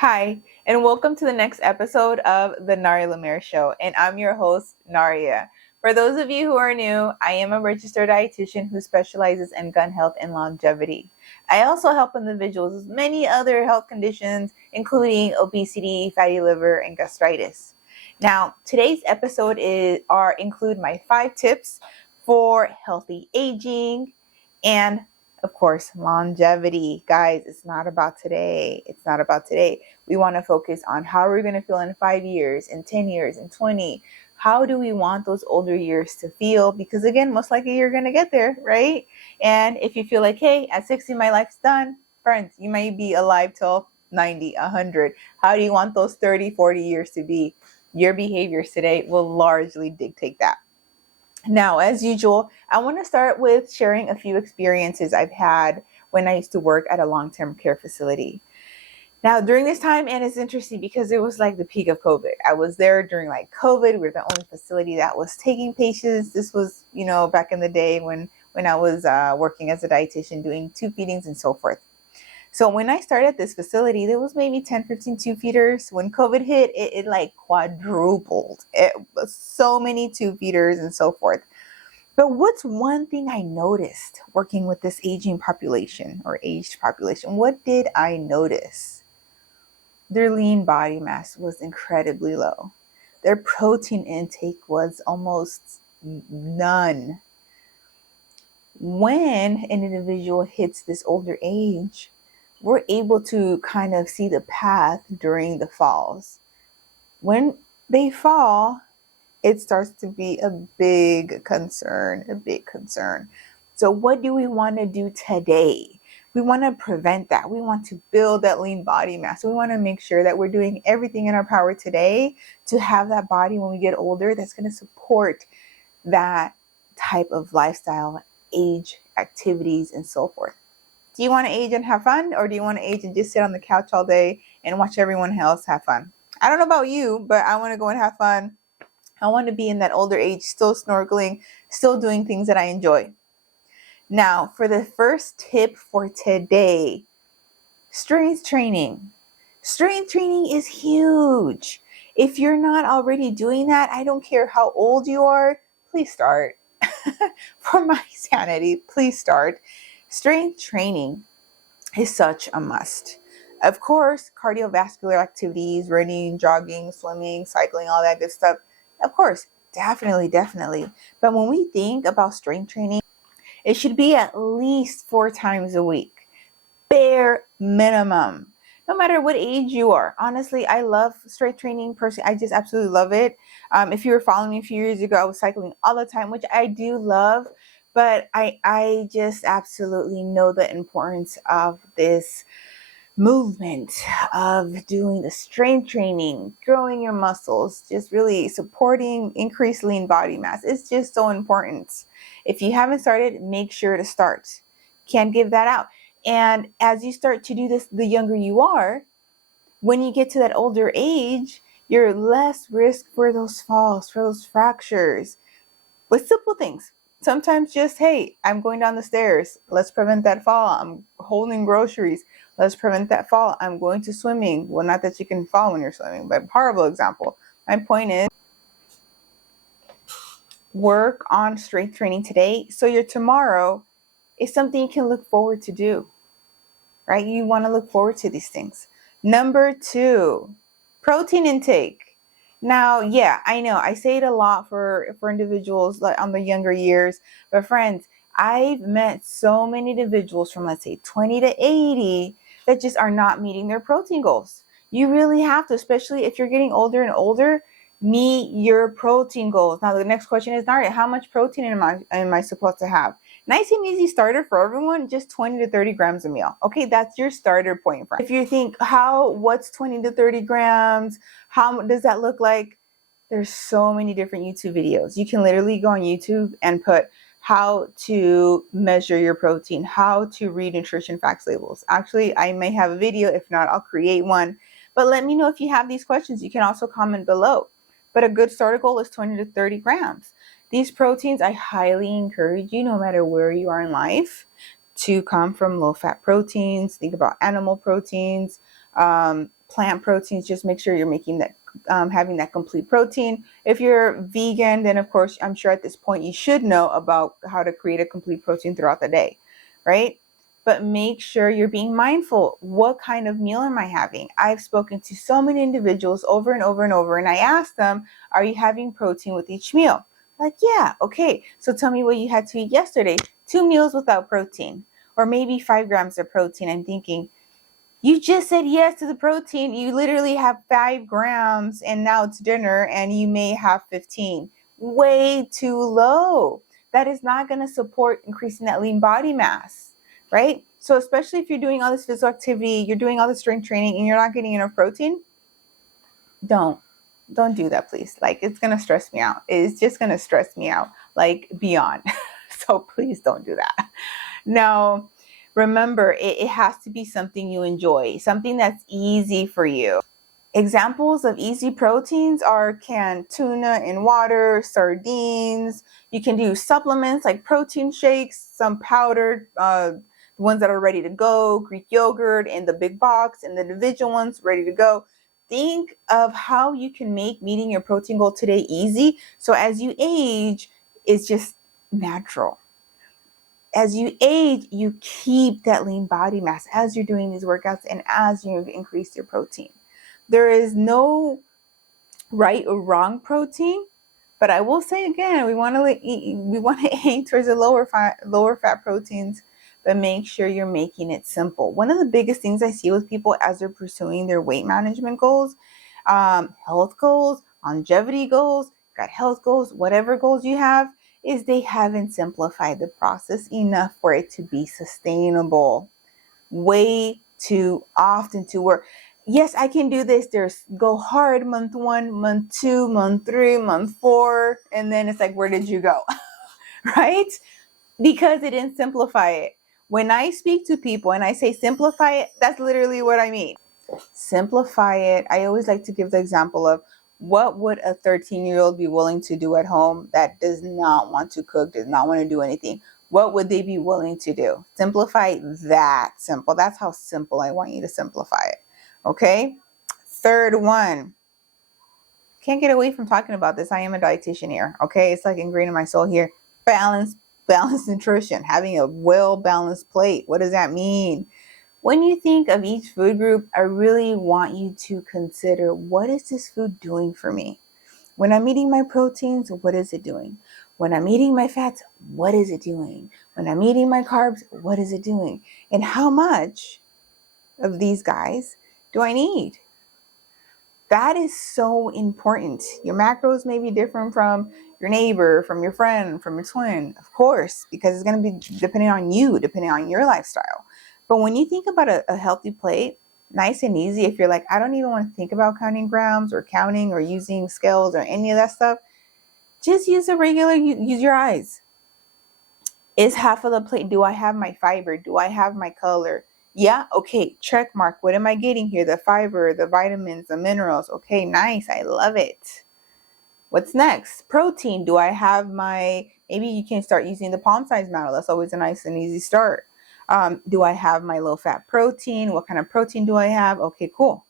Hi, and welcome to the next episode of the Naria Lemire Show. And I'm your host, Naria. For those of you who are new, I am a registered dietitian who specializes in gun health and longevity. I also help individuals with many other health conditions, including obesity, fatty liver, and gastritis. Now, today's episode include my 5 tips for healthy aging and of course, longevity. Guys, it's not about today. It's not about today. We want to focus on how we're going to feel in 5 years, in 10 years, in 20. How do we want those older years to feel? Because again, most likely you're going to get there, right? And if you feel like, hey, at 60, my life's done, friends, you may be alive till 90, 100. How do you want those 30, 40 years to be? Your behaviors today will largely dictate that. Now, as usual, I want to start with sharing a few experiences I've had when I used to work at a long-term care facility. Now, during this time, and it's interesting because it was like the peak of COVID. I was there during like COVID. We were the only facility that was taking patients. This was, back in the day when I was working as a dietitian, doing tube feedings and so forth. So when I started this facility, there was maybe 10, 15 tube feeders. When COVID hit, it like quadrupled. It was so many tube feeders and so forth. But what's one thing I noticed working with this aging population or aged population? What did I notice? Their lean body mass was incredibly low. Their protein intake was almost none. When an individual hits this older age, we're able to kind of see the path during the falls. When they fall, it starts to be a big concern. So what do we want to do today? We want to prevent that. We want to build that lean body mass. We want to make sure that we're doing everything in our power today to have that body when we get older that's going to support that type of lifestyle, age, activities, and so forth. Do you want to age and have fun, or do you want to age and just sit on the couch all day and watch everyone else have fun? I don't know about you, but I want to go and have fun. I want to be in that older age, still snorkeling, still doing things that I enjoy. Now, for the first tip for today, strength training. Strength training is huge. If you're not already doing that, I don't care how old you are, please start. For my sanity, please start. Strength training is such a must. Of course, cardiovascular activities, running, jogging, swimming, cycling, all that good stuff. Of course, definitely. But when we think about strength training, it should be at least 4 times a week. Bare minimum. No matter what age you are. Honestly, I love strength training. Personally, I just absolutely love it. If you were following me a few years ago, I was cycling all the time, which I do love. But I just absolutely know the importance of this movement, of doing the strength training, growing your muscles, just really supporting increased lean body mass. It's just so important. If you haven't started, make sure to start. Can't give that out. And as you start to do this, the younger you are, when you get to that older age, you're less risk for those falls, for those fractures, with simple things. Sometimes just, hey, I'm going down the stairs. Let's prevent that fall. I'm holding groceries. Let's prevent that fall. I'm going to swimming. Well, not that you can fall when you're swimming, but horrible example. My point is, work on strength training today so your tomorrow is something you can look forward to do, right? You want to look forward to these things. Number 2, protein intake. Now, yeah, I know I say it a lot for individuals like on the younger years, but friends, I've met so many individuals from, let's say, 20 to 80 that just are not meeting their protein goals. You really have to, especially if you're getting older and older, meet your protein goals. Now, the next question is, all right, how much protein am I supposed to have? Nice and easy starter for everyone, just 20 to 30 grams a meal. Okay, that's your starter point. If you think, what's 20 to 30 grams? How does that look like? There's so many different YouTube videos. You can literally go on YouTube and put how to measure your protein, how to read nutrition facts labels. Actually, I may have a video. If not, I'll create one. But let me know if you have these questions. You can also comment below. But a good starter goal is 20 to 30 grams. These proteins, I highly encourage you, no matter where you are in life, to come from low-fat proteins. Think about animal proteins. plant proteins, just make sure you're making that, having that complete protein. If you're vegan, then of course, I'm sure at this point you should know about how to create a complete protein throughout the day, right? But make sure you're being mindful. What kind of meal am I having? I've spoken to so many individuals over and over and over, and I ask them, are you having protein with each meal? Like, yeah, okay. So tell me what you had to eat yesterday. 2 meals without protein, or maybe 5 grams of protein. I'm thinking, you just said yes to the protein. You literally have 5 grams and now it's dinner and you may have 15. Way too low. That is not going to support increasing that lean body mass, right? So especially if you're doing all this physical activity, you're doing all the strength training and you're not getting enough protein, don't do that, please. Like, it's going to stress me out. It's just going to stress me out, like, beyond. So please don't do that. Now, remember, it has to be something you enjoy, something that's easy for you. Examples of easy proteins are canned tuna in water, sardines. You can do supplements like protein shakes, some powdered, ones that are ready to go, Greek yogurt in the big box, and the individual ones ready to go. Think of how you can make meeting your protein goal today easy. So as you age, it's just natural. As you age, you keep that lean body mass as you're doing these workouts and as you increase your protein. There is no right or wrong protein, but I will say again, we want to aim towards the lower fat proteins, but make sure you're making it simple. One of the biggest things I see with people as they're pursuing their weight management goals, health goals, longevity goals, gut health goals, whatever goals you have, is they haven't simplified the process enough for it to be sustainable. Way too often to where, yes, I can do this. There's go hard month 1, month 2, month 3, month 4, and then it's like, where did you go? Right? Because it didn't simplify it. When I speak to people and I say simplify it, that's literally what I mean. Simplify it. I always like to give the example of, what would a 13-year-old be willing to do at home that does not want to cook, does not want to do anything? What would they be willing to do? Simplify that simple. That's how simple I want you to simplify it. Okay? Third one. Can't get away from talking about this. I am a dietitian here. Okay? It's like ingrained in my soul here. Balanced nutrition. Having a well-balanced plate. What does that mean? When you think of each food group, I really want you to consider, what is this food doing for me? When I'm eating my proteins, what is it doing? When I'm eating my fats, what is it doing? When I'm eating my carbs, what is it doing? And how much of these guys do I need? That is so important. Your macros may be different from your neighbor, from your friend, from your twin, of course, because it's going to be depending on you, depending on your lifestyle. But when you think about a healthy plate, nice and easy, if you're like, I don't even want to think about counting grams or counting or using scales or any of that stuff, just use use your eyes. Is half of the plate, do I have my fiber? Do I have my color? Yeah, okay, check mark. What am I getting here? The fiber, the vitamins, the minerals. Okay, nice, I love it. What's next? Protein. Do I have maybe you can start using the palm size model. That's always a nice and easy start. Do I have my low fat protein? What kind of protein do I have? Okay, cool.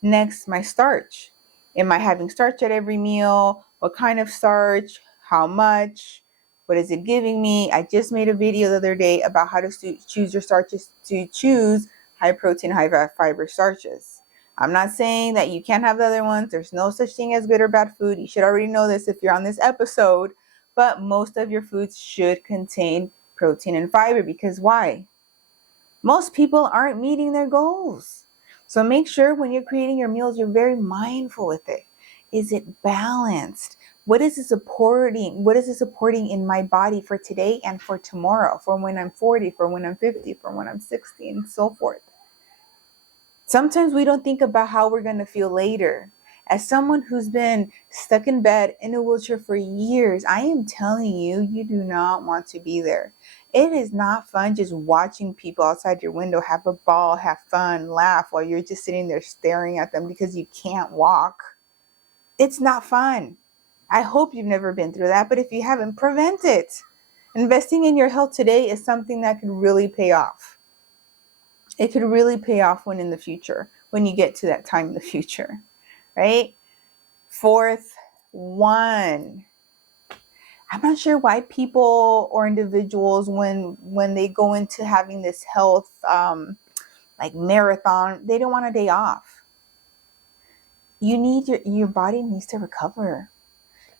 Next, my starch. Am I having starch at every meal? What kind of starch? How much? What is it giving me? I just made a video the other day about how to choose your starches, to choose high protein, high fiber starches. I'm not saying that you can't have the other ones. There's no such thing as good or bad food. You should already know this if you're on this episode. But most of your foods should contain protein and fiber, because why? Most people aren't meeting their goals. So make sure when you're creating your meals, you're very mindful with it. Is it balanced? What is it supporting? What is it supporting in my body for today and for tomorrow, for when I'm 40, for when I'm 50, for when I'm 60, and so forth? Sometimes we don't think about how we're going to feel later. As someone who's been stuck in bed in a wheelchair for years, I am telling you, you do not want to be there. It is not fun just watching people outside your window have a ball, have fun, laugh while you're just sitting there staring at them because you can't walk. It's not fun. I hope you've never been through that, but if you haven't, prevent it. Investing in your health today is something that could really pay off. It could really pay off when in the future, when you get to that time in the future, right? Fourth one, I'm not sure why people or individuals, when they go into having this health like marathon, they don't want a day off. You need your body needs to recover.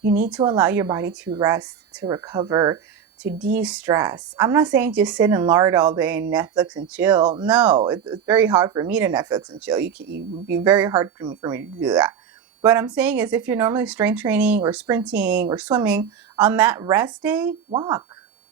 You need to allow your body to rest, to recover, to de-stress. I'm not saying just sit and lard all day and Netflix and chill. No, it's very hard for me to Netflix and chill. It would be very hard for me to do that. What I'm saying is, if you're normally strength training or sprinting or swimming, on that rest day, walk,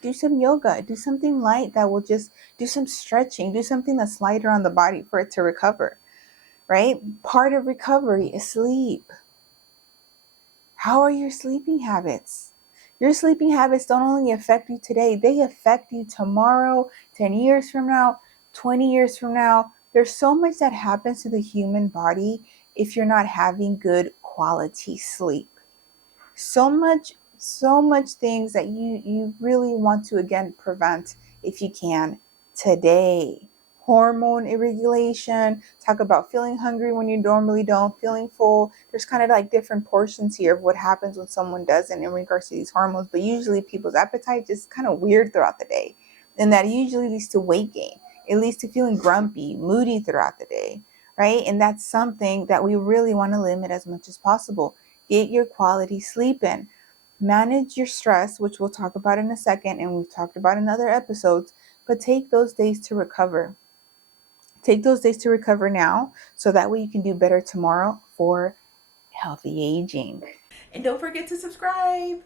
do some yoga, do something light that will just do some stretching, do something that's lighter on the body for it to recover, right? Part of recovery is sleep. How are your sleeping habits? Your sleeping habits don't only affect you today, they affect you tomorrow, 10 years from now, 20 years from now. There's so much that happens to the human body if you're not having good quality sleep. So much things that you really want to, again, prevent if you can today. Hormone irregulation, talk about feeling hungry when you normally don't, feeling full. There's kind of like different portions here of what happens when someone doesn't in regards to these hormones, but usually people's appetite is kind of weird throughout the day, and that usually leads to weight gain. It leads to feeling grumpy, moody throughout the day, right? And that's something that we really want to limit as much as possible. Get your quality sleep in. Manage your stress, which we'll talk about in a second, and we've talked about in other episodes, but take those days to recover. Take those days to recover now, so that way you can do better tomorrow for healthy aging. And don't forget to subscribe.